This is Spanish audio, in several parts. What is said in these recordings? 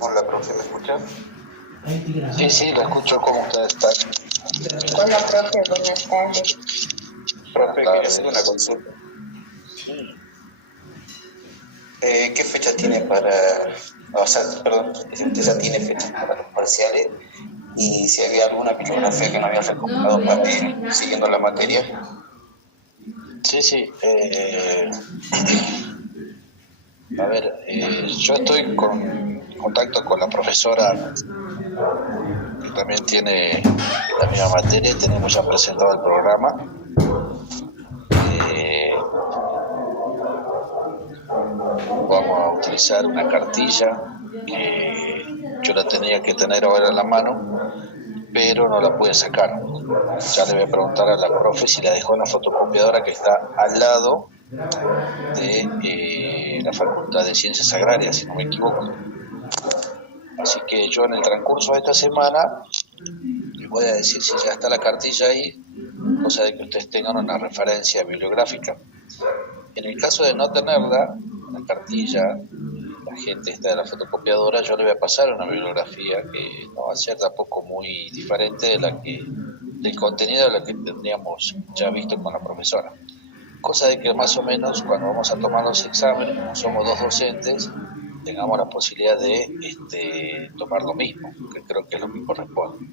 Hola, profe, ¿me escucha? Sí, lo escucho. ¿Cómo ustedes están? Hola, profe, buenas tardes. Profe, quería hacer una consulta. ¿Qué fecha tiene para, o sea, perdón, si usted ya tiene fechas para los parciales y si había alguna bibliografía que me había recomendado para ir siguiendo la materia? Sí. A ver, yo estoy con contacto con la profesora que también tiene la misma materia y tenemos ya presentado el programa. Vamos a utilizar una cartilla que yo la tenía que tener ahora en la mano, pero no la pude sacar. Ya le voy a preguntar a la profe si la dejó en la fotocopiadora que está al lado de la Facultad de Ciencias Agrarias, si no me equivoco. Así que yo en el transcurso de esta semana les voy a decir si ya está la cartilla ahí, cosa de que ustedes tengan una referencia bibliográfica. En el caso de no tenerla, la cartilla, la gente está de la fotocopiadora, yo le voy a pasar una bibliografía que no va a ser tampoco muy diferente del contenido de lo que tendríamos ya visto con la profesora. Cosa de que más o menos cuando vamos a tomar los exámenes, como somos dos docentes, tengamos la posibilidad de tomar lo mismo, que creo que es lo que corresponde.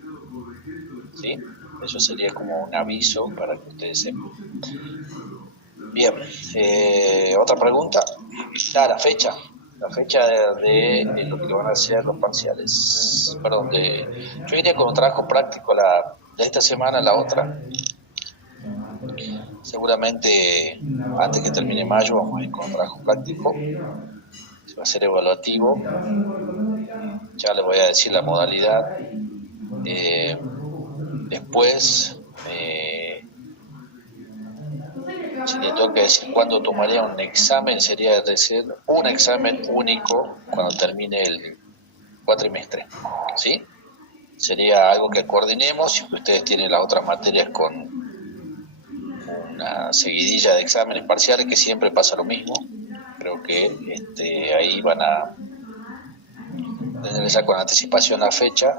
¿Sí? Eso sería como un aviso para que ustedes sepan. Bien, otra pregunta. La fecha. La fecha de lo que van a ser los parciales. Perdón, yo iría con un trabajo práctico de esta semana, la otra. Seguramente antes que termine mayo vamos a ir con un trabajo práctico. Se va a ser evaluativo. Ya les voy a decir la modalidad. Después, si le tengo que decir cuándo tomaría un examen, sería decir un examen único cuando termine el cuatrimestre. ¿Sí? Sería algo que coordinemos y que ustedes tienen las otras materias con una seguidilla de exámenes parciales que siempre pasa lo mismo. Creo que ahí van a tener ya con anticipación la fecha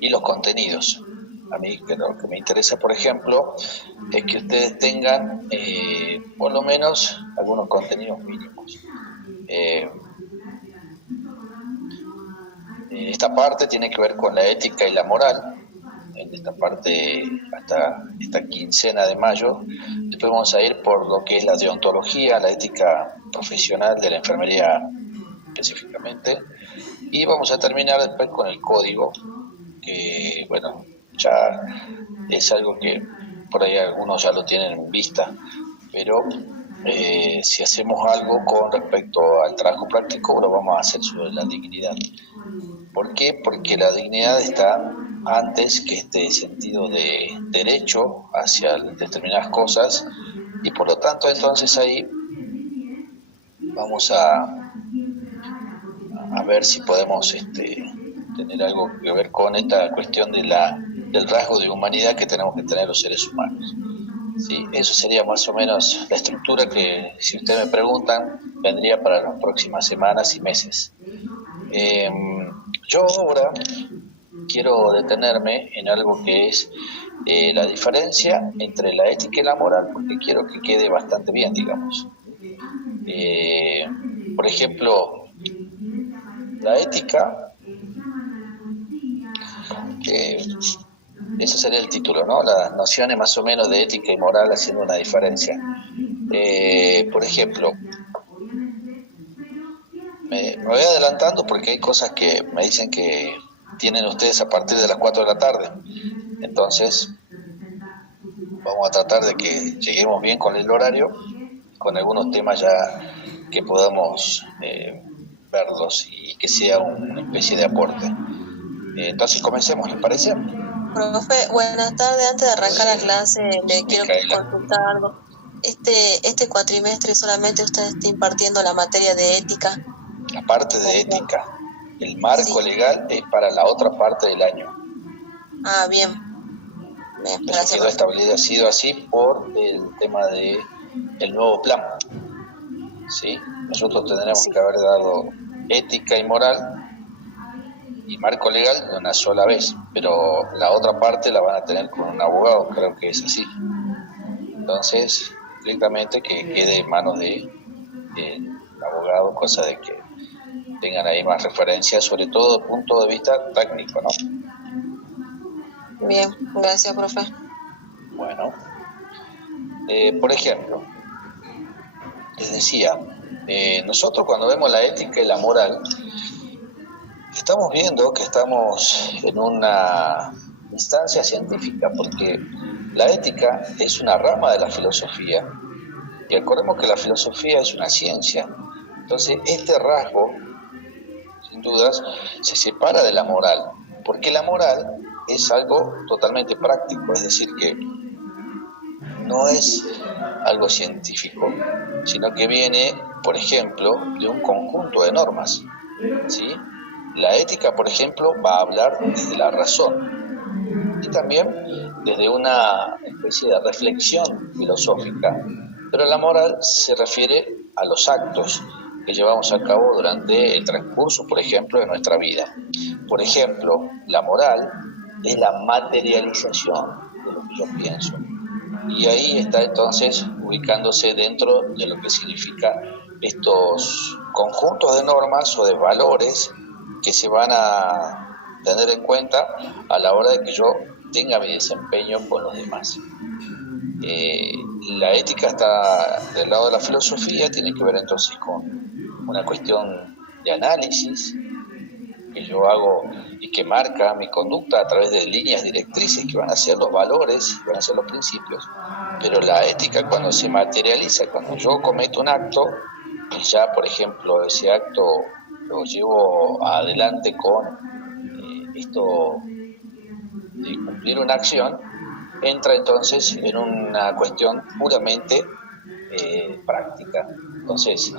y los contenidos. A mí lo que me interesa, por ejemplo, es que ustedes tengan por lo menos algunos contenidos mínimos. Esta parte tiene que ver con la ética y la moral. En esta parte, hasta esta quincena de mayo. Después vamos a ir por lo que es la deontología, la ética profesional de la enfermería específicamente. Y vamos a terminar después con el código, que bueno, ya es algo que por ahí algunos ya lo tienen en vista, pero si hacemos algo con respecto al trabajo práctico, lo vamos a hacer sobre la dignidad. ¿Por qué? Porque la dignidad está antes que este sentido de derecho hacia determinadas cosas y por lo tanto entonces ahí vamos a ver si podemos tener algo que ver con esta cuestión del rasgo de humanidad que tenemos que tener los seres humanos. ¿Sí? Eso sería más o menos la estructura que, si ustedes me preguntan, vendría para las próximas semanas y meses. Yo ahora quiero detenerme en algo que es la diferencia entre la ética y la moral, porque quiero que quede bastante bien, digamos. Por ejemplo, la ética, ese sería el título, ¿no? Las nociones más o menos de ética y moral haciendo una diferencia. Por ejemplo, me voy adelantando porque hay cosas que me dicen que tienen ustedes a partir de las 4 de la tarde. Entonces, vamos a tratar de que lleguemos bien con el horario, con algunos temas ya que podamos verlos y que sea una especie de aporte. Entonces, comencemos, ¿les parece? Profe, buenas tardes. Antes de arrancar la clase, le quiero consultar algo. Este cuatrimestre solamente usted está impartiendo la materia de ética. La parte de ética. El marco legal es para la otra parte del año. Ah, bien. Eso quedó establecido así por el tema de el nuevo plan, ¿sí? Nosotros tendremos que haber dado ética y moral y marco legal de una sola vez, pero la otra parte la van a tener con un abogado, creo que es así. Entonces, directamente que quede en manos de abogado, cosa de que tengan ahí más referencias, sobre todo desde el punto de vista técnico, ¿no? Bien, gracias, profe. Bueno, por ejemplo, les decía, nosotros cuando vemos la ética y la moral, estamos viendo que estamos en una instancia científica, porque la ética es una rama de la filosofía, y acordemos que la filosofía es una ciencia. Entonces, este rasgo, sin dudas, se separa de la moral, porque la moral es algo totalmente práctico, es decir, que no es algo científico, sino que viene, por ejemplo, de un conjunto de normas, ¿sí? La ética, por ejemplo, va a hablar desde la razón y también desde una especie de reflexión filosófica, pero la moral se refiere a los actos que llevamos a cabo durante el transcurso, por ejemplo, de nuestra vida. Por ejemplo, la moral es la materialización de lo que yo pienso. Y ahí está entonces ubicándose dentro de lo que significa estos conjuntos de normas o de valores que se van a tener en cuenta a la hora de que yo tenga mi desempeño con los demás. La ética está del lado de la filosofía, tiene que ver entonces con una cuestión de análisis que yo hago y que marca mi conducta a través de líneas directrices que van a ser los valores, van a ser los principios, pero la ética cuando se materializa, cuando yo cometo un acto, y ya por ejemplo ese acto lo llevo adelante con esto de cumplir una acción, entra entonces en una cuestión puramente práctica. Entonces,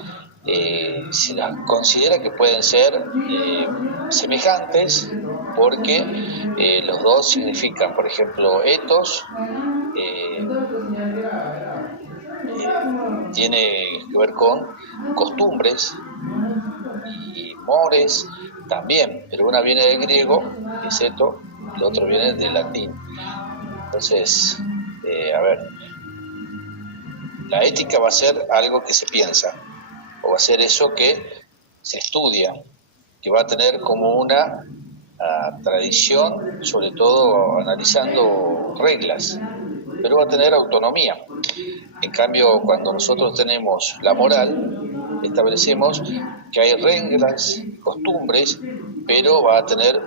se las considera que pueden ser semejantes porque los dos significan, por ejemplo, ethos, tiene que ver con costumbres, y mores también, pero una viene del griego, es eto, y el otro viene del latín. Entonces, a ver, la ética va a ser algo que se piensa, o va a ser eso que se estudia, que va a tener como una tradición, sobre todo analizando reglas, pero va a tener autonomía. En cambio, cuando nosotros tenemos la moral, establecemos que hay reglas, costumbres, pero va a tener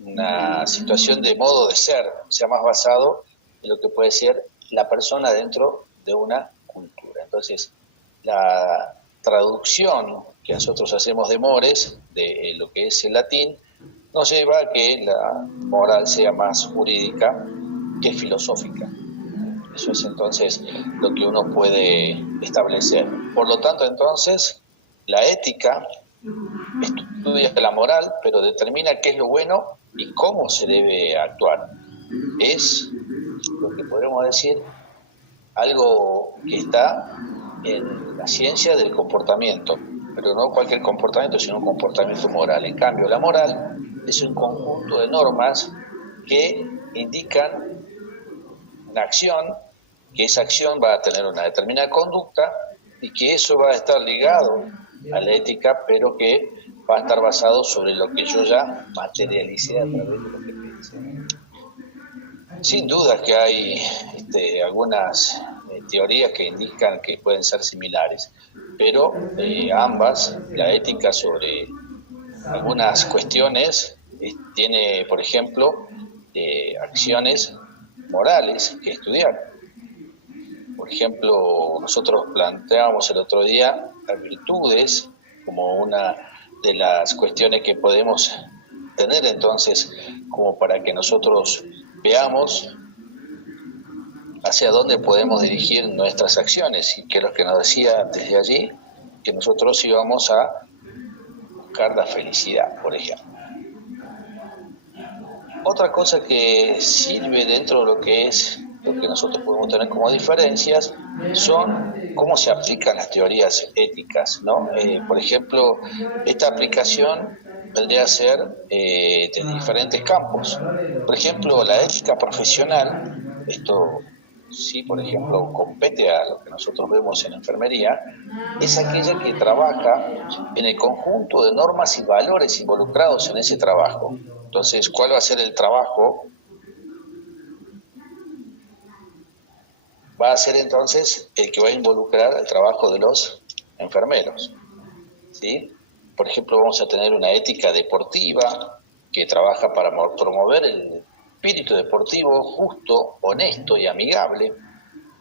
una situación de modo de ser, o sea, más basado en lo que puede ser la persona dentro de una cultura. Entonces, la traducción que nosotros hacemos de mores, de lo que es el latín, nos lleva a que la moral sea más jurídica que filosófica. Eso es entonces lo que uno puede establecer. Por lo tanto, entonces, la ética estudia la moral, pero determina qué es lo bueno y cómo se debe actuar. Es lo que podemos decir algo que está en la ciencia del comportamiento, pero no cualquier comportamiento, sino un comportamiento moral. En cambio, la moral es un conjunto de normas que indican una acción, que esa acción va a tener una determinada conducta y que eso va a estar ligado a la ética, pero que va a estar basado sobre lo que yo ya materialicé a través de lo que pensé. Sin duda que hay algunas teorías que indican que pueden ser similares, pero ambas, la ética sobre algunas cuestiones, tiene, por ejemplo, acciones morales que estudiar. Por ejemplo, nosotros planteábamos el otro día las virtudes como una de las cuestiones que podemos tener entonces como para que nosotros veamos hacia dónde podemos dirigir nuestras acciones, y que es lo que nos decía desde allí, que nosotros íbamos a buscar la felicidad, por ejemplo. Otra cosa que sirve dentro de lo que es lo que nosotros podemos tener como diferencias son cómo se aplican las teorías éticas, ¿no? Por ejemplo, esta aplicación vendría a ser de diferentes campos. Por ejemplo, la ética profesional, esto sí, por ejemplo, compete a lo que nosotros vemos en enfermería, es aquella que trabaja en el conjunto de normas y valores involucrados en ese trabajo. Entonces, ¿cuál va a ser el trabajo? Va a ser entonces el que va a involucrar el trabajo de los enfermeros, ¿sí? Por ejemplo, vamos a tener una ética deportiva que trabaja para promover el espíritu deportivo justo, honesto y amigable.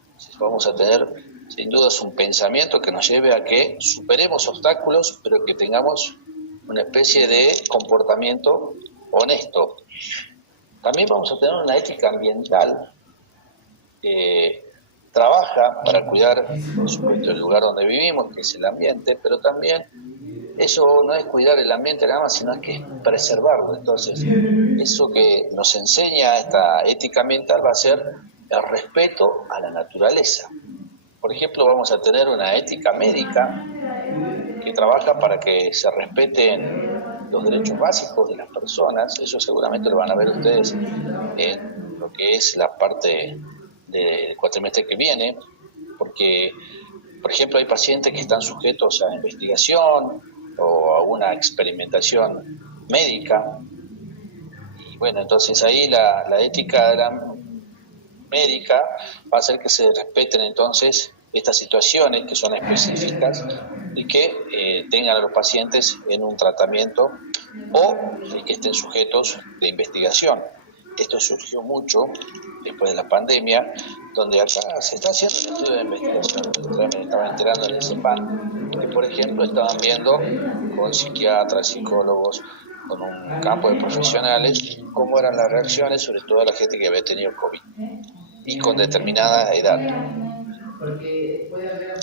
Entonces vamos a tener, sin dudas, un pensamiento que nos lleve a que superemos obstáculos, pero que tengamos una especie de comportamiento honesto. También vamos a tener una ética ambiental que trabaja para cuidar, por supuesto, el lugar donde vivimos, que es el ambiente, pero también eso no es cuidar el ambiente nada más, sino que es preservarlo. Entonces, eso que nos enseña esta ética ambiental va a ser el respeto a la naturaleza. Por ejemplo, vamos a tener una ética médica que trabaja para que se respeten los derechos básicos de las personas. Eso seguramente lo van a ver ustedes en lo que es la parte del cuatrimestre que viene, porque, por ejemplo, hay pacientes que están sujetos a investigación o a una experimentación médica, y bueno, entonces ahí la ética de la médica va a hacer que se respeten entonces estas situaciones que son específicas y que tengan a los pacientes en un tratamiento o que estén sujetos de investigación. Esto surgió mucho después de la pandemia, donde acá se está haciendo un estudio de investigación. Me estaba enterando en el CEPAN que, por ejemplo, estaban viendo con psiquiatras, psicólogos, con un campo de profesionales, cómo eran las reacciones, sobre todo a la gente que había tenido COVID y con determinada edad.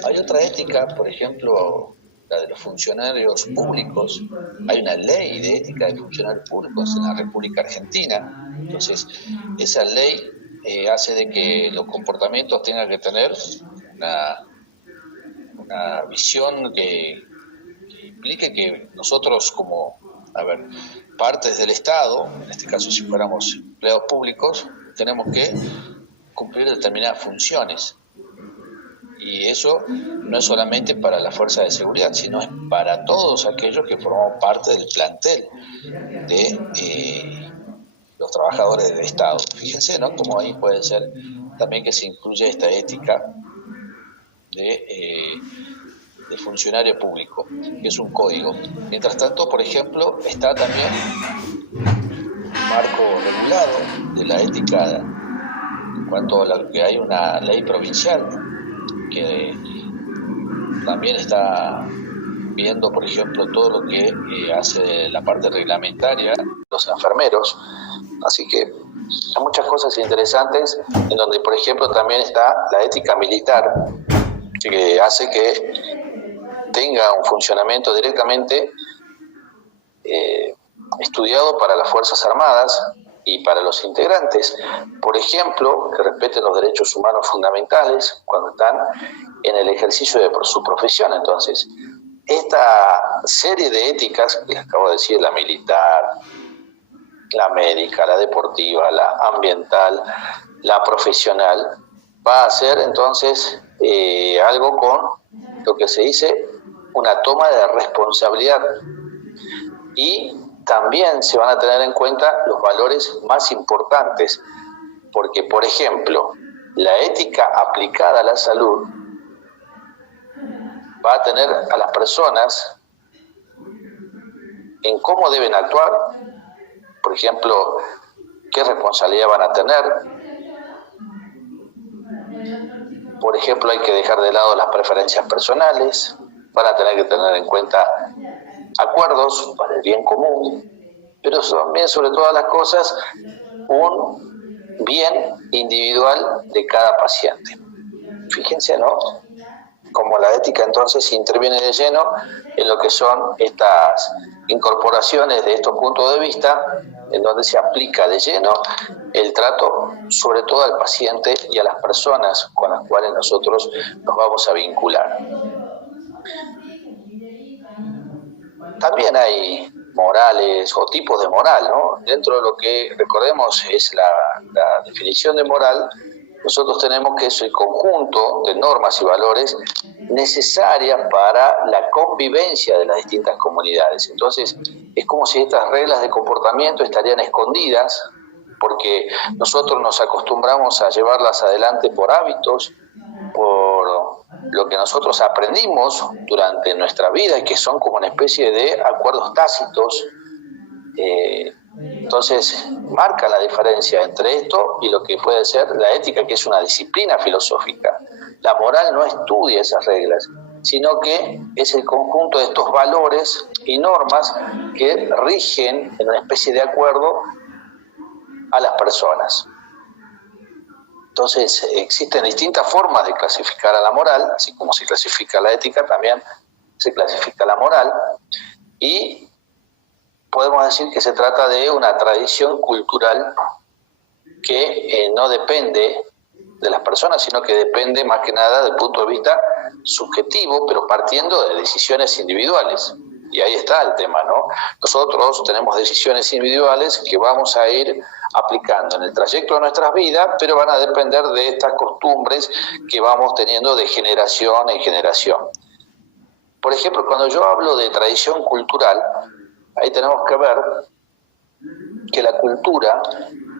Hay otra ética, por ejemplo, la de los funcionarios públicos. Hay una ley de ética de funcionarios públicos en la República Argentina. Entonces, esa ley hace de que los comportamientos tengan que tener una visión que implique que nosotros como, partes del Estado, en este caso si fuéramos empleados públicos, tenemos que cumplir determinadas funciones. Y eso no es solamente para la fuerza de seguridad, sino es para todos aquellos que formamos parte del plantel de los trabajadores del Estado. Fíjense, ¿no?, cómo ahí puede ser también que se incluye esta ética de funcionario público, que es un código. Mientras tanto, por ejemplo, está también un marco regulado de la ética en cuanto a lo que hay una ley provincial que también está viendo, por ejemplo, todo lo que hace la parte reglamentaria, los enfermeros. Así que hay muchas cosas interesantes en donde, por ejemplo, también está la ética militar, que hace que tenga un funcionamiento directamente estudiado para las Fuerzas Armadas y para los integrantes. Por ejemplo, que respeten los derechos humanos fundamentales cuando están en el ejercicio de su profesión. Entonces, esta serie de éticas que les acabo de decir, la militar, la médica, la deportiva, la ambiental, la profesional, va a ser entonces algo con lo que se dice una toma de responsabilidad, y también se van a tener en cuenta los valores más importantes, porque, por ejemplo, la ética aplicada a la salud va a tener a las personas en cómo deben actuar, por ejemplo, qué responsabilidad van a tener. Por ejemplo, hay que dejar de lado las preferencias personales, van a tener que tener en cuenta acuerdos para el bien común, pero también, sobre todas las cosas, un bien individual de cada paciente. Fíjense, ¿no?, como la ética entonces interviene de lleno en lo que son estas incorporaciones de estos puntos de vista, en donde se aplica de lleno el trato, sobre todo al paciente y a las personas con las cuales nosotros nos vamos a vincular. También hay morales o tipos de moral, ¿no? Dentro de lo que, recordemos, es la definición de moral, nosotros tenemos que es el conjunto de normas y valores necesarias para la convivencia de las distintas comunidades. Entonces, es como si estas reglas de comportamiento estarían escondidas, porque nosotros nos acostumbramos a llevarlas adelante por hábitos, por lo que nosotros aprendimos durante nuestra vida y que son como una especie de acuerdos tácitos. Entonces marca la diferencia entre esto y lo que puede ser la ética, que es una disciplina filosófica. La moral no estudia esas reglas, sino que es el conjunto de estos valores y normas que rigen en una especie de acuerdo a las personas. Entonces existen distintas formas de clasificar a la moral, así como se clasifica la ética, también se clasifica la moral, y podemos decir que se trata de una tradición cultural que no depende de las personas, sino que depende más que nada del punto de vista subjetivo, pero partiendo de decisiones individuales. Y ahí está el tema, ¿no? Nosotros tenemos decisiones individuales que vamos a ir aplicando en el trayecto de nuestras vidas, pero van a depender de estas costumbres que vamos teniendo de generación en generación. Por ejemplo, cuando yo hablo de tradición cultural, ahí tenemos que ver que la cultura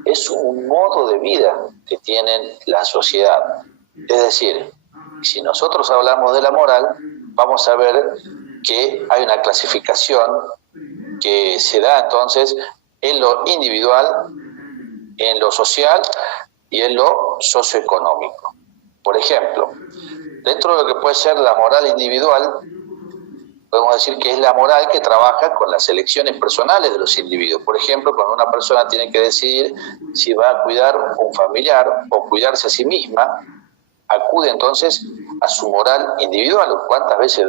es un modo de vida que tiene la sociedad. Es decir, si nosotros hablamos de la moral, vamos a ver que hay una clasificación que se da entonces en lo individual, en lo social y en lo socioeconómico. Por ejemplo, dentro de lo que puede ser la moral individual, podemos decir que es la moral que trabaja con las elecciones personales de los individuos. Por ejemplo, cuando una persona tiene que decidir si va a cuidar a un familiar o cuidarse a sí misma, acude entonces a su moral individual. ¿Cuántas veces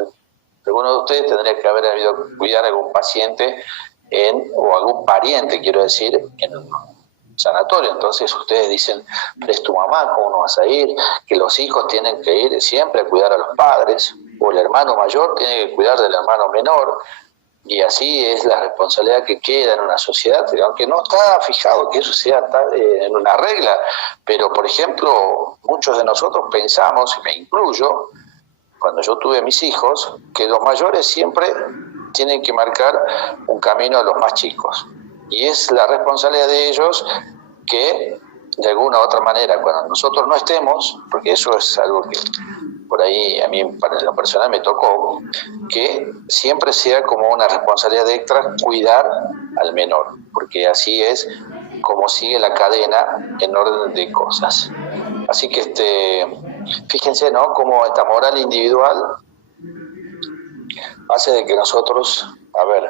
alguno de ustedes tendría que haber ido a cuidar a algún paciente o algún pariente, quiero decir, en un sanatorio? Entonces ustedes dicen, pero es tu mamá, ¿cómo no vas a ir? Que los hijos tienen que ir siempre a cuidar a los padres, o el hermano mayor tiene que cuidar del hermano menor, y así es la responsabilidad que queda en una sociedad, aunque no está fijado que eso sea en una regla, pero por ejemplo, muchos de nosotros pensamos, y me incluyo, cuando yo tuve mis hijos, que los mayores siempre tienen que marcar un camino a los más chicos. Y es la responsabilidad de ellos que, de alguna u otra manera, cuando nosotros no estemos, porque eso es algo que por ahí a mí, para lo personal, me tocó, que siempre sea como una responsabilidad extra cuidar al menor, porque así es como sigue la cadena en orden de cosas. Así que fíjense, ¿no?, cómo esta moral individual hace de que nosotros, a ver,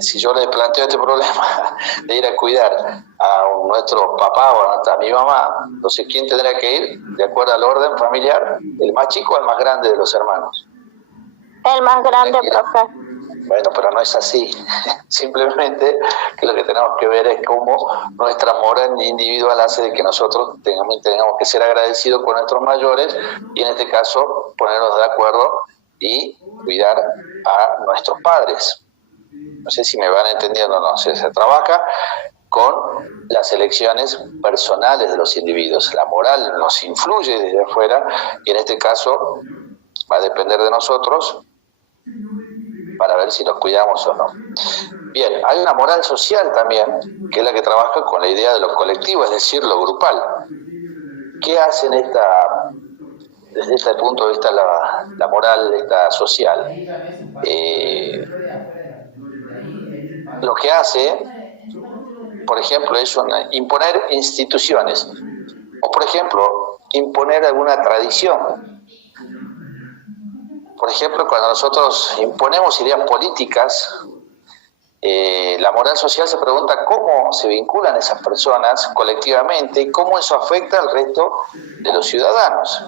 si yo les planteo este problema de ir a cuidar a nuestro papá o a mi mamá, entonces ¿quién tendrá que ir? De acuerdo al orden familiar, ¿el más chico o el más grande de los hermanos? El más grande, profe. Bueno, pero no es así. Simplemente que lo que tenemos que ver es cómo nuestra moral individual hace de que nosotros tengamos que ser agradecidos con nuestros mayores y en este caso ponernos de acuerdo y cuidar a nuestros padres. No sé si me van entendiendo o no. Se trabaja con las elecciones personales de los individuos. La moral nos influye desde afuera y en este caso va a depender de nosotros para ver si los cuidamos o no. Bien, hay una moral social también, que es la que trabaja con la idea de lo colectivo, es decir, lo grupal. ¿Qué hace desde este punto de vista la moral social? Lo que hace, por ejemplo, es imponer instituciones, o por ejemplo, imponer alguna tradición. Por ejemplo, cuando nosotros imponemos ideas políticas, la moral social se pregunta cómo se vinculan esas personas colectivamente y cómo eso afecta al resto de los ciudadanos.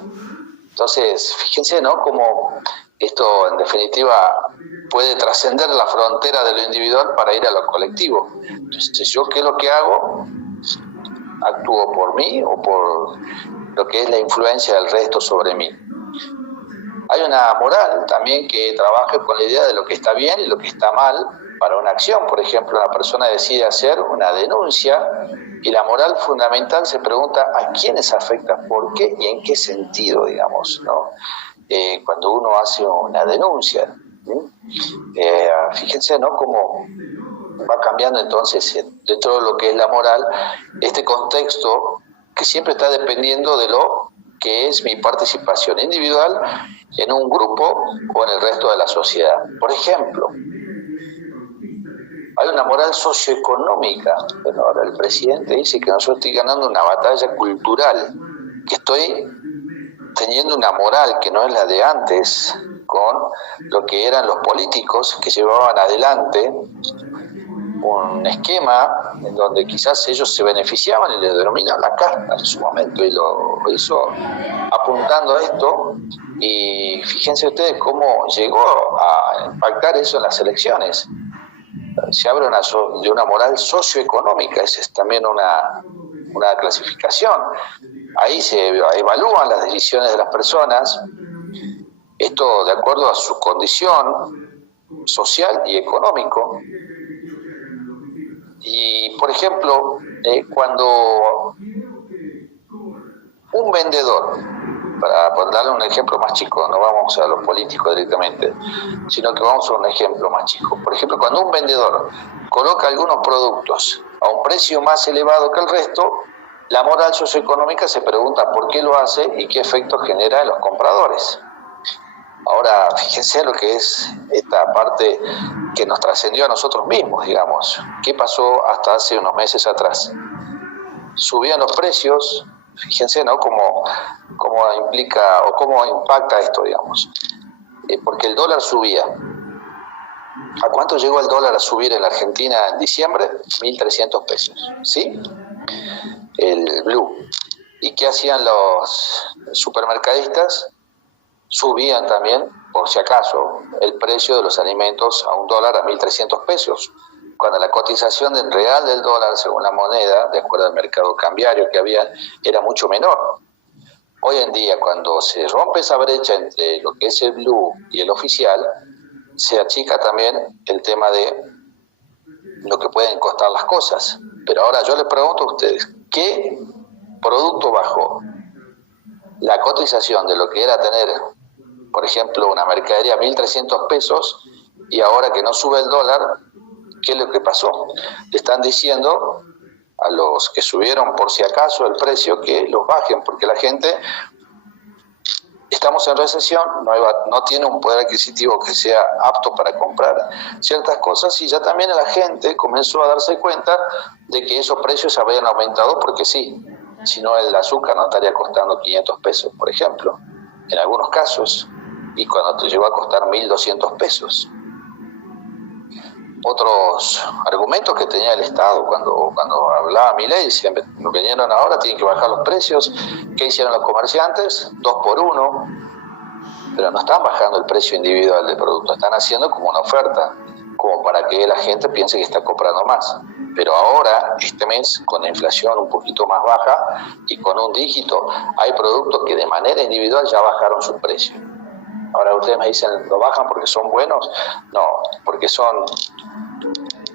Entonces, fíjense, ¿no?, cómo esto en definitiva puede trascender la frontera de lo individual para ir a lo colectivo. Entonces, ¿yo qué es lo que hago? actúo por mí o por lo que es la influencia del resto sobre mí. Hay una moral también que trabaja con la idea de lo que está bien y lo que está mal para una acción. Por ejemplo, una persona decide hacer una denuncia y la moral fundamental se pregunta a quiénes afecta, por qué y en qué sentido, digamos, ¿no? Cuando uno hace una denuncia. Fíjense, ¿no?, cómo va cambiando entonces dentro de lo que es la moral este contexto que siempre está dependiendo de lo que es mi participación individual en un grupo o en el resto de la sociedad. Por ejemplo, hay una moral socioeconómica. Bueno, ahora el presidente dice que yo estoy ganando una batalla cultural, que estoy teniendo una moral que no es la de antes, con lo que eran los políticos que llevaban adelante un esquema en donde quizás ellos se beneficiaban y le denominaban la casta en su momento, y lo hizo apuntando a esto, y fíjense ustedes cómo llegó a impactar eso en las elecciones. Se abre de una moral socioeconómica, esa es también una clasificación. Ahí se evalúan las decisiones de las personas, esto de acuerdo a su condición social y económico. Y, por ejemplo, cuando un vendedor, para darle un ejemplo más chico, no vamos a los políticos directamente, sino que vamos a un ejemplo más chico. Por ejemplo, cuando un vendedor coloca algunos productos a un precio más elevado que el resto, la moral socioeconómica se pregunta por qué lo hace y qué efecto genera en los compradores. Ahora, fíjense lo que es esta parte que nos trascendió a nosotros mismos, digamos. ¿Qué pasó hasta hace unos meses atrás? Subían los precios, fíjense, ¿no?, cómo implica o cómo impacta esto, digamos. Porque el dólar subía. ¿A cuánto llegó el dólar a subir en la Argentina en diciembre? 1.300 pesos, ¿sí? El blue. ¿Y qué hacían los supermercadistas? Subían también, por si acaso, el precio de los alimentos a $1 a 1.300 pesos, cuando la cotización real del dólar, según la moneda, de acuerdo al mercado cambiario que había, era mucho menor. Hoy en día, cuando se rompe esa brecha entre lo que es el blue y el oficial, se achica también el tema de lo que pueden costar las cosas. Pero ahora yo les pregunto a ustedes, ¿qué producto bajó la cotización de lo que era tener, por ejemplo, una mercadería a 1.300 pesos, y ahora que no sube el dólar, qué es lo que pasó? Le están diciendo a los que subieron por si acaso el precio que los bajen, porque la gente, estamos en recesión, no tiene un poder adquisitivo que sea apto para comprar ciertas cosas, y ya también la gente comenzó a darse cuenta de que esos precios habían aumentado porque sí. Si no, el azúcar no estaría costando 500 pesos, por ejemplo, en algunos casos, y cuando te llegó a costar 1.200 pesos. Otros argumentos que tenía el Estado cuando hablaba Milei, decían, vinieron ahora, tienen que bajar los precios. ¿Qué hicieron los comerciantes? 2 por 1, pero no están bajando el precio individual del producto, están haciendo como una oferta, como para que la gente piense que está comprando más. Pero ahora, este mes, con la inflación un poquito más baja y con un dígito, hay productos que de manera individual ya bajaron su precio. Ahora ustedes me dicen, ¿lo bajan porque son buenos? No, porque son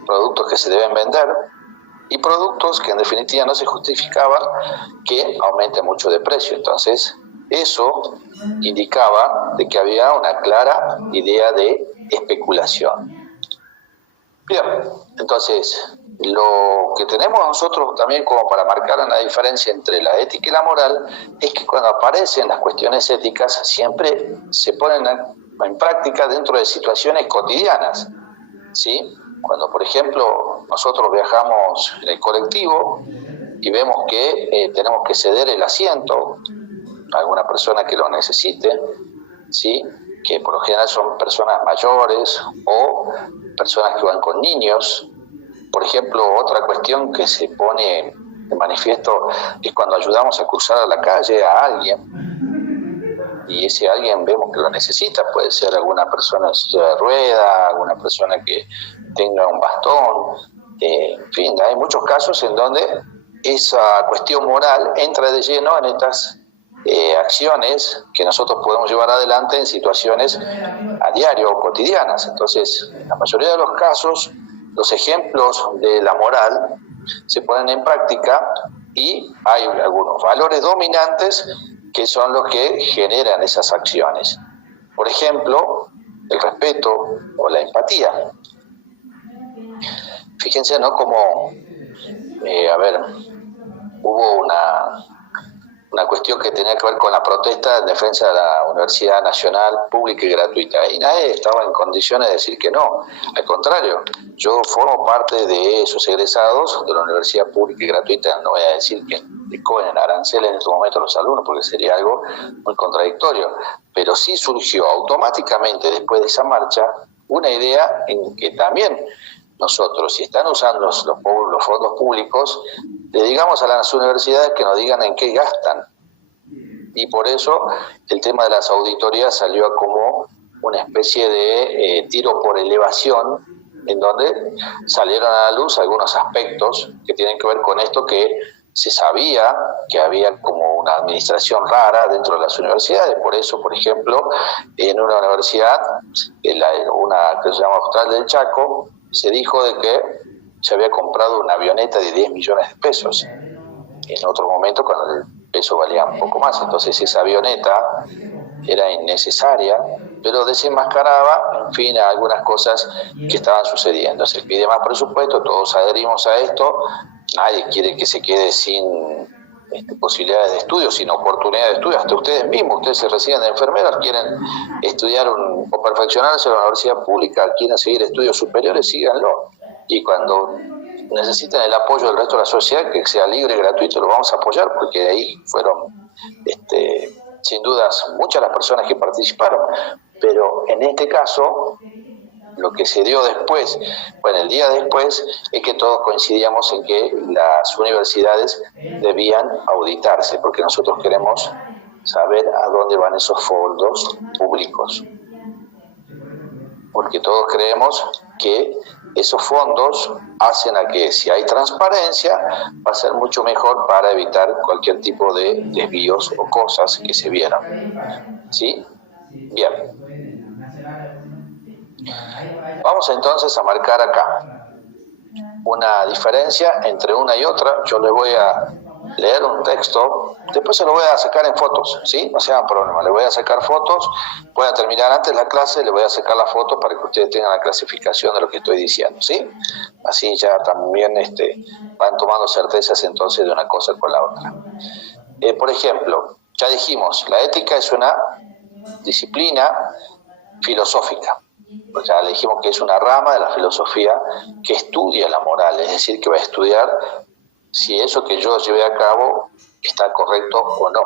productos que se deben vender y productos que en definitiva no se justificaba que aumente mucho de precio. Entonces, eso indicaba de que había una clara idea de especulación. Bien, entonces, lo que tenemos nosotros también como para marcar una diferencia entre la ética y la moral es que cuando aparecen las cuestiones éticas siempre se ponen en práctica dentro de situaciones cotidianas, ¿sí? Cuando, por ejemplo, nosotros viajamos en el colectivo y vemos que tenemos que ceder el asiento a alguna persona que lo necesite, ¿sí?, que por lo general son personas mayores o personas que van con niños. Por ejemplo, otra cuestión que se pone de manifiesto es cuando ayudamos a cruzar a la calle a alguien y ese alguien vemos que lo necesita, puede ser alguna persona en silla de rueda, alguna persona que tenga un bastón, en fin, hay muchos casos en donde esa cuestión moral entra de lleno en estas acciones que nosotros podemos llevar adelante en situaciones a diario o cotidianas. Entonces, en la mayoría de los casos, los ejemplos de la moral se ponen en práctica y hay algunos valores dominantes que son los que generan esas acciones. Por ejemplo, el respeto o la empatía. Fíjense, ¿no? Como, hubo una cuestión que tenía que ver con la protesta en defensa de la Universidad Nacional Pública y Gratuita. Y nadie estaba en condiciones de decir que no. Al contrario, yo formo parte de esos egresados de la Universidad Pública y Gratuita. No voy a decir que le cobren aranceles en este momento a los alumnos, porque sería algo muy contradictorio. Pero sí surgió automáticamente después de esa marcha una idea en que también nosotros, si están usando los fondos públicos, le digamos a las universidades que nos digan en qué gastan. Y por eso el tema de las auditorías salió como una especie de tiro por elevación, en donde salieron a la luz algunos aspectos que tienen que ver con esto, que se sabía que había como una administración rara dentro de las universidades. Por eso, por ejemplo, en una universidad, una que se llama Austral del Chaco, se dijo de que se había comprado una avioneta de 10 millones de pesos. En otro momento, cuando el peso valía un poco más. Entonces esa avioneta era innecesaria, pero desenmascaraba, en fin, algunas cosas que estaban sucediendo. Se pide más presupuesto, todos adherimos a esto, nadie quiere que se quede sin posibilidades de estudio, sin oportunidades de estudio. Hasta ustedes mismos, ustedes se reciben de enfermeras, quieren estudiar o perfeccionarse en la universidad pública, quieren seguir estudios superiores, síganlo. Y cuando necesiten el apoyo del resto de la sociedad, que sea libre y gratuito, lo vamos a apoyar, porque de ahí fueron, sin dudas, muchas las personas que participaron. Pero en este caso, lo que se dio después, el día después, es que todos coincidíamos en que las universidades debían auditarse, porque nosotros queremos saber a dónde van esos fondos públicos. Porque todos creemos que esos fondos hacen a que, si hay transparencia, va a ser mucho mejor para evitar cualquier tipo de desvíos o cosas que se vieron. ¿Sí? Bien. Vamos entonces a marcar acá una diferencia entre una y otra. Yo les voy a leer un texto, después se lo voy a sacar en fotos, ¿sí? No se hagan problema, le voy a sacar fotos, voy a terminar antes la clase, le voy a sacar las fotos para que ustedes tengan la clasificación de lo que estoy diciendo, ¿sí? Así ya también van tomando certezas entonces de una cosa con la otra. Por ejemplo, ya dijimos, la ética es una disciplina filosófica. Pues ya le dijimos que es una rama de la filosofía que estudia la moral, es decir, que va a estudiar si eso que yo llevé a cabo está correcto o no.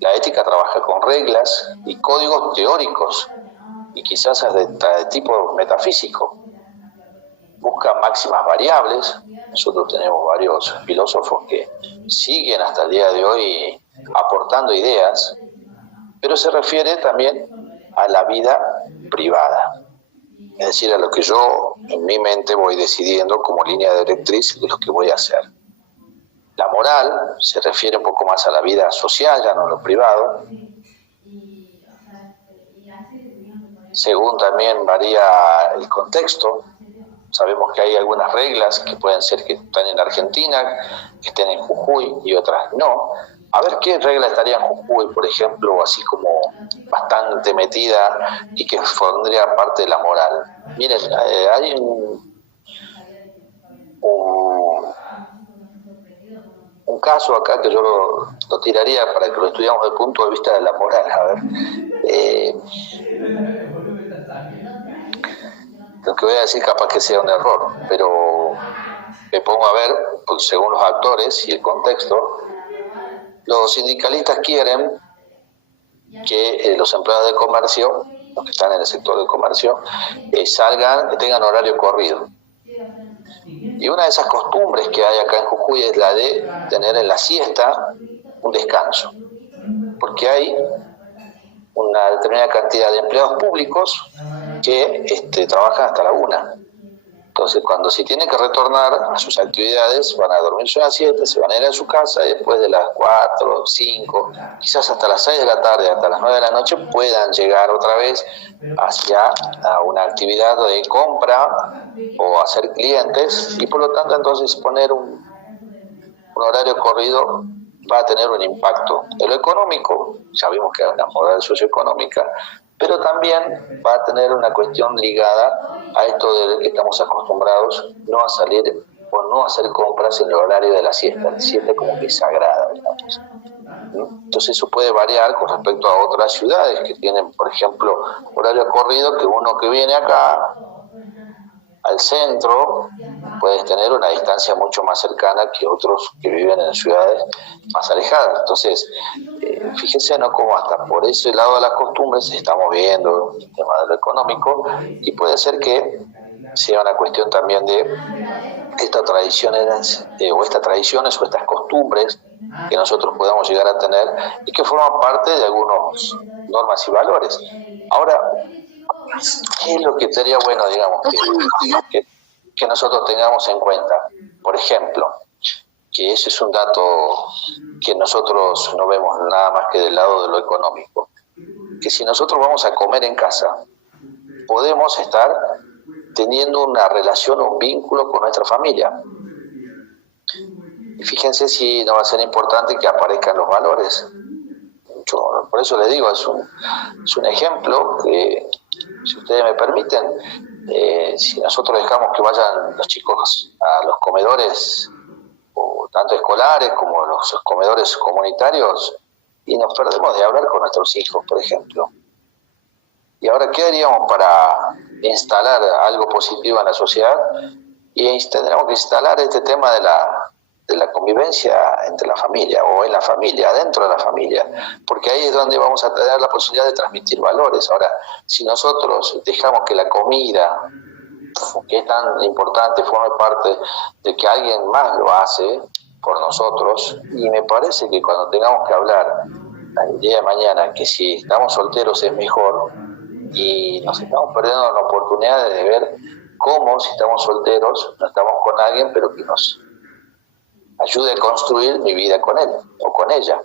La ética trabaja con reglas y códigos teóricos y quizás de tipo metafísico. Busca máximas variables. Nosotros tenemos varios filósofos que siguen hasta el día de hoy aportando ideas, pero se refiere también a la vida privada, es decir, a lo que yo en mi mente voy decidiendo como línea directriz de lo que voy a hacer. La moral se refiere un poco más a la vida social, ya no a lo privado. Según también varía el contexto, sabemos que hay algunas reglas que pueden ser que están en Argentina, que estén en Jujuy y otras no. A ver qué regla estaría en Jujuy, por ejemplo, así como bastante metida y que formaría parte de la moral. Miren, hay un caso acá que yo lo tiraría para que lo estudiamos desde el punto de vista de la moral. A ver, lo que voy a decir capaz que sea un error, pero me pongo a ver, pues, según los actores y el contexto. Los sindicalistas quieren que los empleados de comercio, los que están en el sector del comercio, tengan horario corrido. Y una de esas costumbres que hay acá en Jujuy es la de tener en la siesta un descanso, porque hay una determinada cantidad de empleados públicos que trabajan hasta la 1. Entonces, si tienen que retornar a sus actividades, van a dormirse una siesta, se van a ir a su casa y después de las 4, 5, quizás hasta las 6 de la tarde, hasta las 9 de la noche, puedan llegar otra vez hacia una actividad de compra o hacer clientes, y por lo tanto entonces poner un horario corrido va a tener un impacto en lo económico. Ya vimos que hay una moral socioeconómica, pero también va a tener una cuestión ligada a esto de que estamos acostumbrados no a salir o no a hacer compras en el horario de la siesta. La siesta como que es sagrada, digamos. Entonces eso puede variar con respecto a otras ciudades que tienen, por ejemplo, horario corrido, que uno que viene acá al centro puede tener una distancia mucho más cercana que otros que viven en ciudades más alejadas. Entonces, fíjense, ¿no?, cómo hasta por ese lado de las costumbres estamos viendo el tema de lo económico, y puede ser que sea una cuestión también de estas tradiciones o estas costumbres que nosotros podamos llegar a tener y que forman parte de algunas normas y valores. Ahora, ¿qué es lo que sería bueno, digamos, que nosotros tengamos en cuenta? Por ejemplo, que ese es un dato que nosotros no vemos nada más que del lado de lo económico, que si nosotros vamos a comer en casa, podemos estar teniendo una relación, un vínculo con nuestra familia. Y fíjense si no va a ser importante que aparezcan los valores. Por eso les digo, es un ejemplo que, si ustedes me permiten, si nosotros dejamos que vayan los chicos a los comedores, o tanto escolares como los comedores comunitarios, y nos perdemos de hablar con nuestros hijos, por ejemplo. ¿Y ahora qué haríamos para instalar algo positivo en la sociedad? Y tendremos que instalar este tema de la convivencia entre la familia, o en la familia, dentro de la familia, porque ahí es donde vamos a tener la posibilidad de transmitir valores. Ahora, si nosotros dejamos que la comida, que es tan importante, forme parte de que alguien más lo hace por nosotros, y me parece que cuando tengamos que hablar el día de mañana que si estamos solteros es mejor, y nos estamos perdiendo la oportunidad de ver cómo, si estamos solteros, no estamos con alguien, pero que nos ayude a construir mi vida con él o con ella.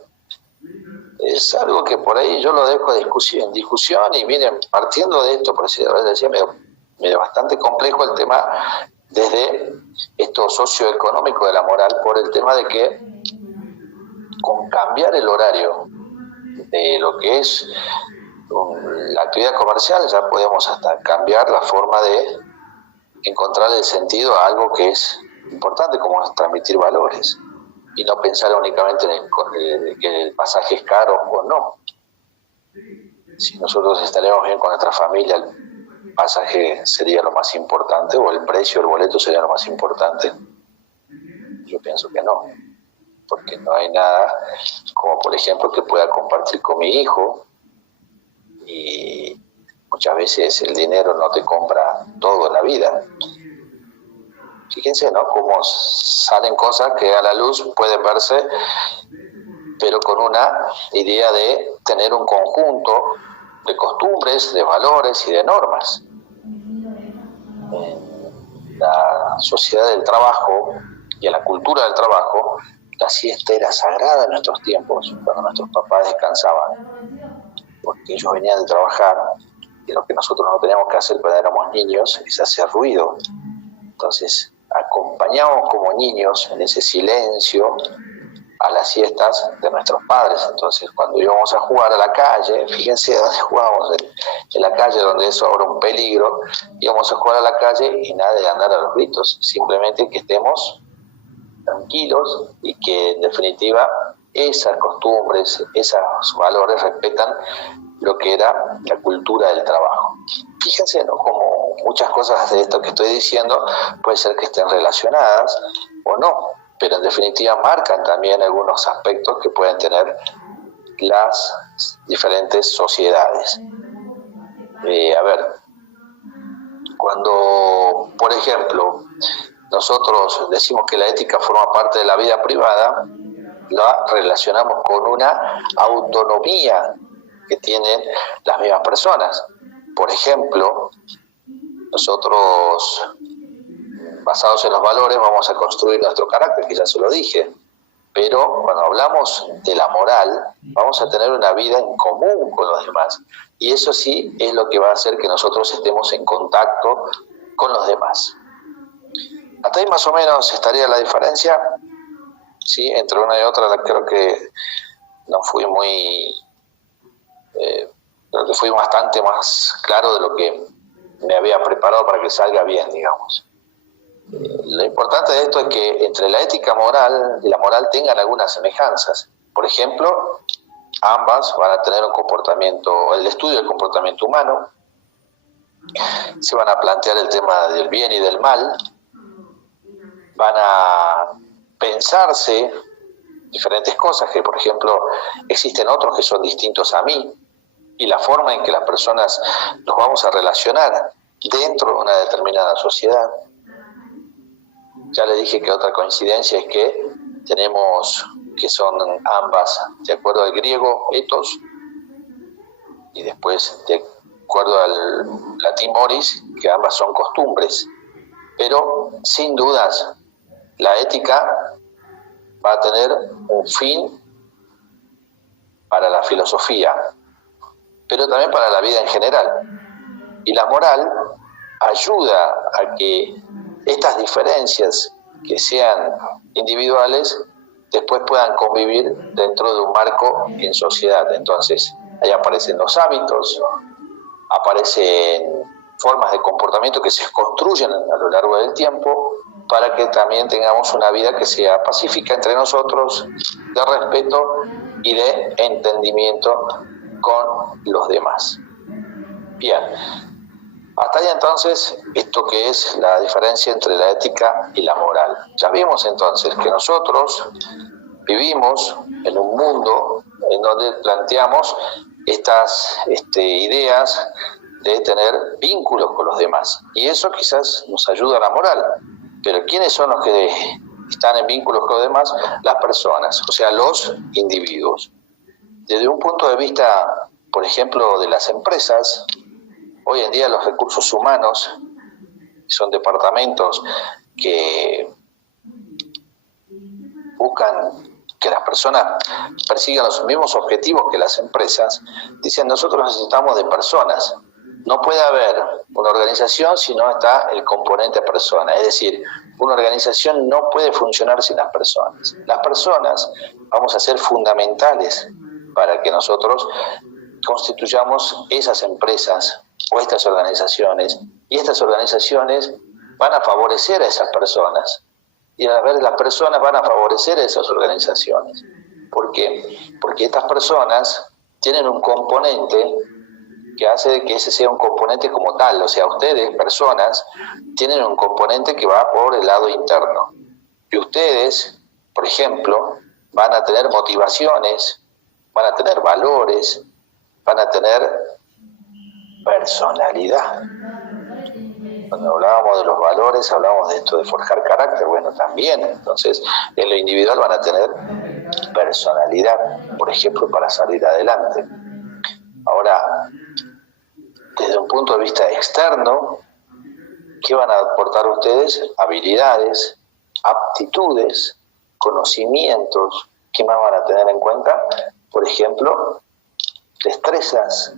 Es algo que por ahí yo lo dejo en discusión, y miren, partiendo de esto, por decía, medio bastante complejo el tema desde esto socioeconómico de la moral, por el tema de que con cambiar el horario de lo que es la actividad comercial, ya podemos hasta cambiar la forma de encontrar el sentido a algo que es importante, como es transmitir valores, y no pensar únicamente en que el pasaje es caro o no. Si nosotros estaremos bien con nuestra familia, el pasaje sería lo más importante, o el precio del boleto sería lo más importante. Yo pienso que no, porque no hay nada como, por ejemplo, que pueda compartir con mi hijo, y muchas veces el dinero no te compra todo en la vida. Fíjense, ¿no?, cómo salen cosas que a la luz pueden verse, pero con una idea de tener un conjunto de costumbres, de valores y de normas. En la sociedad del trabajo y en la cultura del trabajo, la siesta era sagrada en nuestros tiempos, cuando nuestros papás descansaban, porque ellos venían de trabajar, y lo que nosotros no teníamos que hacer cuando éramos niños es hacer ruido. Entonces, acompañamos como niños en ese silencio a las siestas de nuestros padres. Entonces, cuando íbamos a jugar a la calle, fíjense dónde jugábamos, en la calle, donde eso ahora un peligro, íbamos a jugar a la calle y nada de andar a los gritos, simplemente que estemos tranquilos, y que en definitiva esas costumbres, esos valores respetan lo que era la cultura del trabajo. Fíjense, ¿no?, como muchas cosas de esto que estoy diciendo puede ser que estén relacionadas o no, pero en definitiva marcan también algunos aspectos que pueden tener las diferentes sociedades. Cuando, por ejemplo, nosotros decimos que la ética forma parte de la vida privada, la relacionamos con una autonomía que tienen las mismas personas. Por ejemplo, nosotros basados en los valores vamos a construir nuestro carácter, que ya se lo dije. Pero cuando hablamos de la moral, vamos a tener una vida en común con los demás. Y eso sí es lo que va a hacer que nosotros estemos en contacto con los demás. Hasta ahí más o menos estaría la diferencia. Sí, entre una y otra creo que no fui creo que fui bastante más claro de lo que me había preparado para que salga bien, digamos. Lo importante de esto es que entre la ética moral y la moral tengan algunas semejanzas. Por ejemplo, ambas van a tener un comportamiento, el estudio del comportamiento humano, se van a plantear el tema del bien y del mal, van a pensarse diferentes cosas, que por ejemplo existen otros que son distintos a mí, y la forma en que las personas nos vamos a relacionar dentro de una determinada sociedad. Ya le dije que otra coincidencia es que tenemos que son ambas, de acuerdo al griego, ethos, y después de acuerdo al latín moris, que ambas son costumbres. Pero sin dudas, la ética va a tener un fin para la filosofía, pero también para la vida en general. Y la moral ayuda a que estas diferencias que sean individuales después puedan convivir dentro de un marco en sociedad. Entonces, ahí aparecen los hábitos, aparecen formas de comportamiento que se construyen a lo largo del tiempo para que también tengamos una vida que sea pacífica entre nosotros, de respeto y de entendimiento con los demás. Bien, hasta ahí entonces esto que es la diferencia entre la ética y la moral. Ya vimos entonces que nosotros vivimos en un mundo en donde planteamos estas ideas de tener vínculos con los demás, y eso quizás nos ayuda a la moral. Pero ¿quiénes son los que están en vínculos con los demás? Las personas, o sea, los individuos. Desde un punto de vista, por ejemplo, de las empresas, hoy en día los recursos humanos son departamentos que buscan que las personas persigan los mismos objetivos que las empresas. Dicen, nosotros necesitamos de personas. No puede haber una organización si no está el componente persona. Es decir, una organización no puede funcionar sin las personas. Las personas vamos a ser fundamentales para que nosotros constituyamos esas empresas o estas organizaciones. Y estas organizaciones van a favorecer a esas personas. Y a la vez las personas van a favorecer a esas organizaciones. ¿Por qué? Porque estas personas tienen un componente que hace que ese sea un componente como tal. O sea, ustedes, personas, tienen un componente que va por el lado interno. Y ustedes, por ejemplo, van a tener motivaciones, van a tener valores, van a tener personalidad. Cuando hablábamos de los valores, hablábamos de esto de forjar carácter. Bueno, también, entonces, en lo individual van a tener personalidad, por ejemplo, para salir adelante. Ahora, desde un punto de vista externo, ¿qué van a aportar ustedes? Habilidades, aptitudes, conocimientos. ¿Qué más van a tener en cuenta? Por ejemplo, destrezas.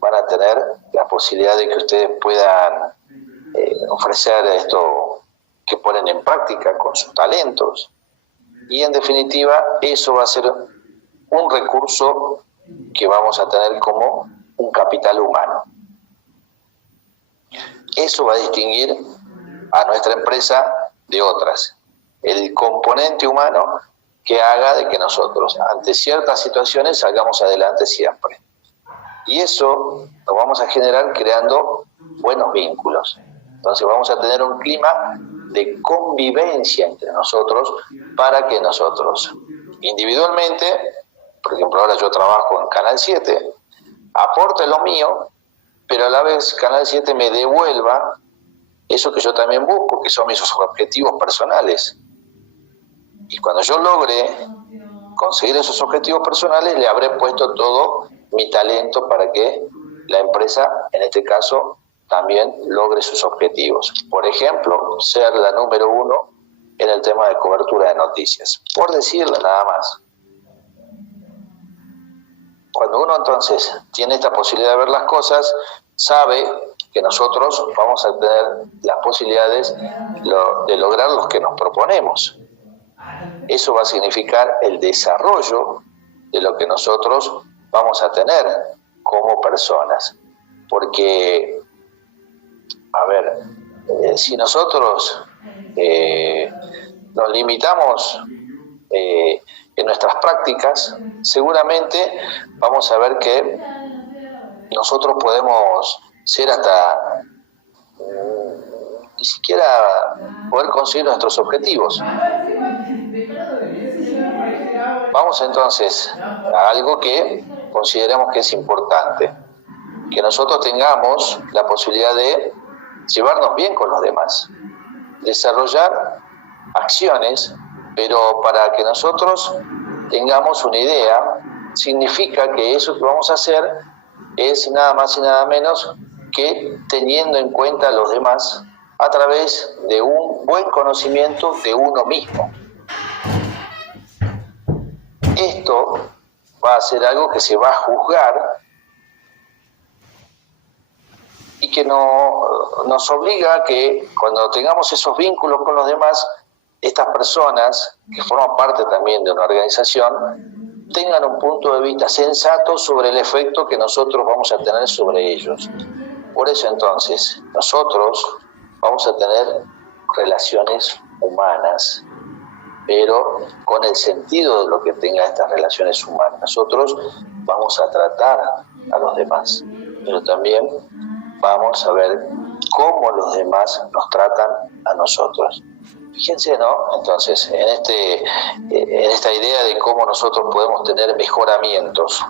Van a tener la posibilidad de que ustedes puedan ofrecer esto que ponen en práctica con sus talentos. Y en definitiva, eso va a ser un recurso que vamos a tener como un capital humano. Eso va a distinguir a nuestra empresa de otras. El componente humano que haga de que nosotros, ante ciertas situaciones, salgamos adelante siempre. Y eso lo vamos a generar creando buenos vínculos. Entonces vamos a tener un clima de convivencia entre nosotros para que nosotros, individualmente, por ejemplo, ahora yo trabajo en Canal 7, aporte lo mío, pero a la vez Canal 7 me devuelva eso que yo también busco, que son mis objetivos personales. Y cuando yo logre conseguir esos objetivos personales, le habré puesto todo mi talento para que la empresa, en este caso, también logre sus objetivos. Por ejemplo, ser la número 1 en el tema de cobertura de noticias, por decirle nada más. Cuando uno entonces tiene esta posibilidad de ver las cosas, sabe que nosotros vamos a tener las posibilidades de lograr lo que nos proponemos. Eso va a significar el desarrollo de lo que nosotros vamos a tener como personas. Porque, a ver, si nosotros nos limitamos en nuestras prácticas, seguramente vamos a ver que nosotros podemos ser hasta ni siquiera poder conseguir nuestros objetivos. Vamos entonces a algo que consideremos que es importante, que nosotros tengamos la posibilidad de llevarnos bien con los demás, desarrollar acciones, pero para que nosotros tengamos una idea, significa que eso que vamos a hacer es nada más y nada menos que teniendo en cuenta a los demás a través de un buen conocimiento de uno mismo. Esto va a ser algo que se va a juzgar y que nos obliga a que cuando tengamos esos vínculos con los demás, estas personas que forman parte también de una organización tengan un punto de vista sensato sobre el efecto que nosotros vamos a tener sobre ellos. Por eso entonces nosotros vamos a tener relaciones humanas, pero con el sentido de lo que tengan estas relaciones humanas. Nosotros vamos a tratar a los demás, pero también vamos a ver cómo los demás nos tratan a nosotros. Fíjense, ¿no? Entonces, en esta idea de cómo nosotros podemos tener mejoramientos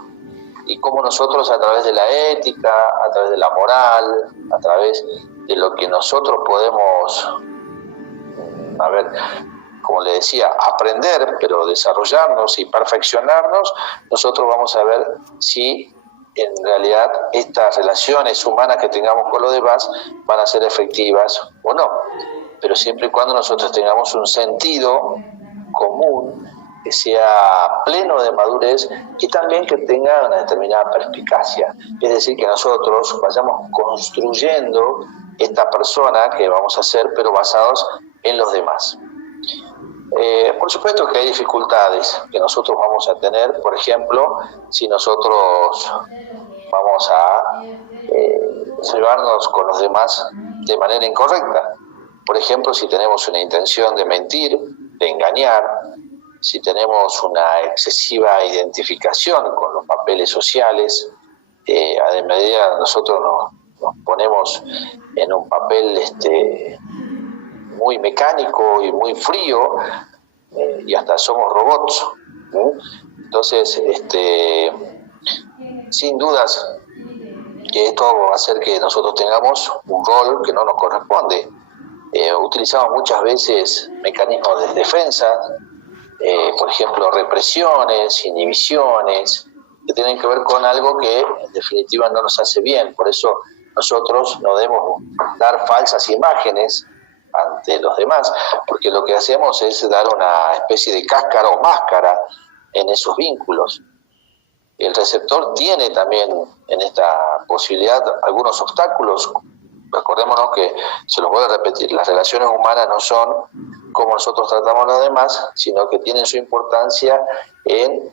y cómo nosotros a través de la ética, a través de la moral, a través de lo que nosotros podemos, como le decía, aprender, pero desarrollarnos y perfeccionarnos, nosotros vamos a ver si en realidad estas relaciones humanas que tengamos con los demás van a ser efectivas o no. Pero siempre y cuando nosotros tengamos un sentido común que sea pleno de madurez y también que tenga una determinada perspicacia. Es decir, que nosotros vayamos construyendo esta persona que vamos a ser, pero basados en los demás. Por supuesto que hay dificultades que nosotros vamos a tener, por ejemplo, si nosotros vamos a llevarnos con los demás de manera incorrecta. Por ejemplo, si tenemos una intención de mentir, de engañar, si tenemos una excesiva identificación con los papeles sociales, a medida nosotros nos ponemos en un papel muy mecánico y muy frío, y hasta somos robots. Entonces, sin dudas que esto va a hacer que nosotros tengamos un rol que no nos corresponde. Utilizamos muchas veces mecanismos de defensa, por ejemplo, represiones, inhibiciones, que tienen que ver con algo que en definitiva no nos hace bien. Por eso nosotros no debemos dar falsas imágenes ante los demás, porque lo que hacemos es dar una especie de cáscara o máscara en esos vínculos. El receptor tiene también en esta posibilidad algunos obstáculos. Recordémonos que, se los voy a repetir, las relaciones humanas no son como nosotros tratamos a los demás, sino que tienen su importancia en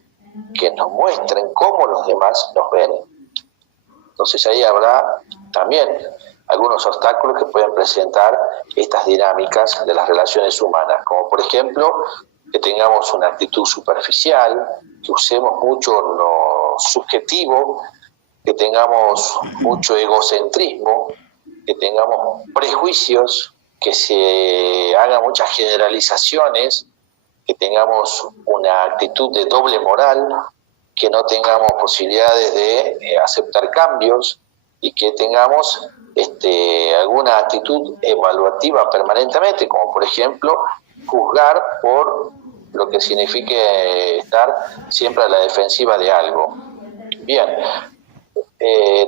que nos muestren cómo los demás nos ven. Entonces ahí habrá también algunos obstáculos que pueden presentar estas dinámicas de las relaciones humanas, como por ejemplo que tengamos una actitud superficial, que usemos mucho lo subjetivo, que tengamos mucho egocentrismo, que tengamos prejuicios, que se hagan muchas generalizaciones, que tengamos una actitud de doble moral, que no tengamos posibilidades de aceptar cambios y que tengamos alguna actitud evaluativa permanentemente, como por ejemplo juzgar por lo que signifique estar siempre a la defensiva de algo. Bien,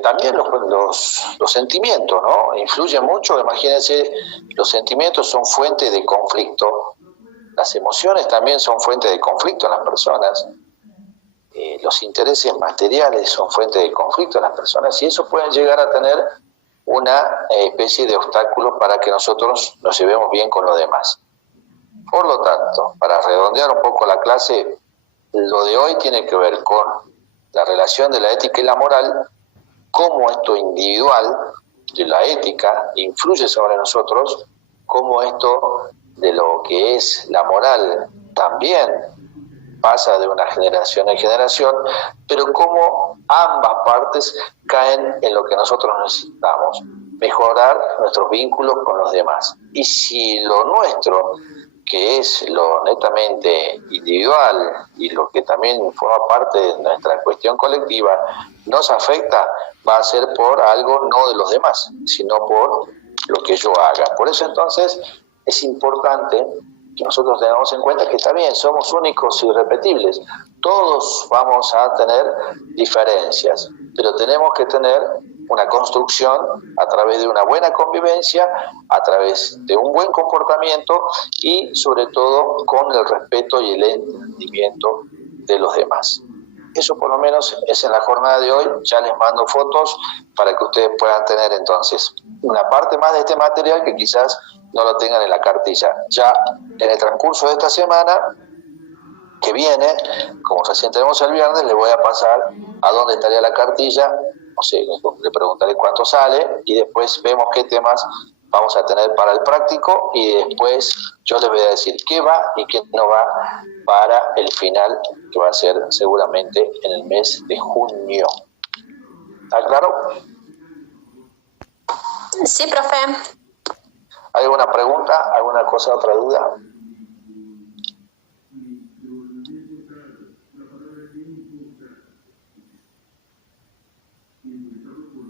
También los sentimientos, ¿no? Influyen mucho. Imagínense, los sentimientos son fuente de conflicto, las emociones también son fuente de conflicto en las personas, los intereses materiales son fuente de conflicto en las personas, y eso puede llegar a tener una especie de obstáculo para que nosotros nos llevemos bien con los demás. Por lo tanto, para redondear un poco la clase, lo de hoy tiene que ver con la relación de la ética y la moral, cómo esto individual de la ética influye sobre nosotros, cómo esto de lo que es la moral también pasa de una generación en generación, pero cómo ambas partes caen en lo que nosotros necesitamos, mejorar nuestros vínculos con los demás. Y si lo nuestro, que es lo netamente individual y lo que también forma parte de nuestra cuestión colectiva, nos afecta, va a ser por algo no de los demás, sino por lo que yo haga. Por eso entonces es importante que nosotros tengamos en cuenta que también somos únicos y irrepetibles. Todos vamos a tener diferencias, pero tenemos que tener una construcción a través de una buena convivencia, a través de un buen comportamiento y sobre todo con el respeto y el entendimiento de los demás. Eso por lo menos es en la jornada de hoy. Ya les mando fotos para que ustedes puedan tener entonces una parte más de este material que quizás no lo tengan en la cartilla. Ya en el transcurso de esta semana que viene, como recién tenemos el viernes, le voy a pasar a dónde estaría la cartilla, no sé, le preguntaré cuánto sale y después vemos qué temas vamos a tener para el práctico y después yo les voy a decir qué va y qué no va para el final, que va a ser seguramente en el mes de junio. ¿Está claro? Sí, profe. ¿Hay alguna pregunta? ¿Alguna cosa, otra duda?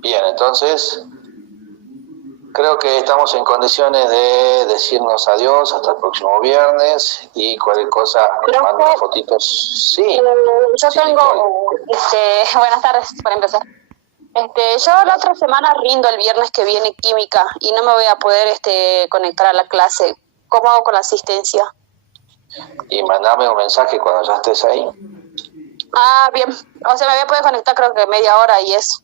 Bien, entonces creo que estamos en condiciones de decirnos adiós hasta el próximo viernes y cualquier cosa les mando unas fotitos. Sí. Yo sí, tengo, buenas tardes para empezar. Yo la otra semana rindo el viernes que viene química y no me voy a poder conectar a la clase. ¿Cómo hago con la asistencia? Y mandame un mensaje cuando ya estés ahí. Ah, bien. O sea, me voy a poder conectar creo que media hora y eso.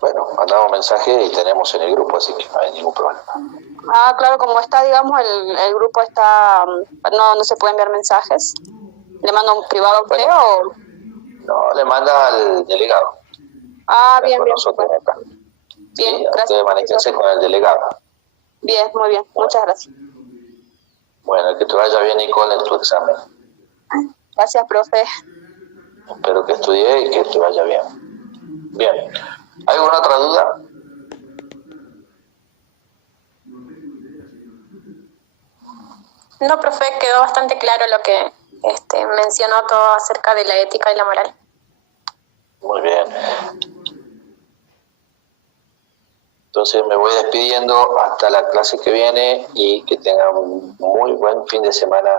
Bueno, mandamos un mensaje y tenemos en el grupo, así que no hay ningún problema. Ah, claro, como está, digamos, el grupo está, no se puede enviar mensajes. ¿Le mando un privado a usted o...? No, le manda al delegado. Ah, bien, bien. Nosotros acá. Bien, sí, gracias. Ustedes manéjense con el delegado. Bien, muy bien. Muchas gracias. Bueno, que te vaya bien, Nicole, en tu examen. Gracias, profe. Espero que estudie y que te vaya bien. Bien. ¿Hay alguna otra duda? No, profe, quedó bastante claro lo que mencionó todo acerca de la ética y la moral. Muy bien. Entonces me voy despidiendo hasta la clase que viene y que tengan un muy buen fin de semana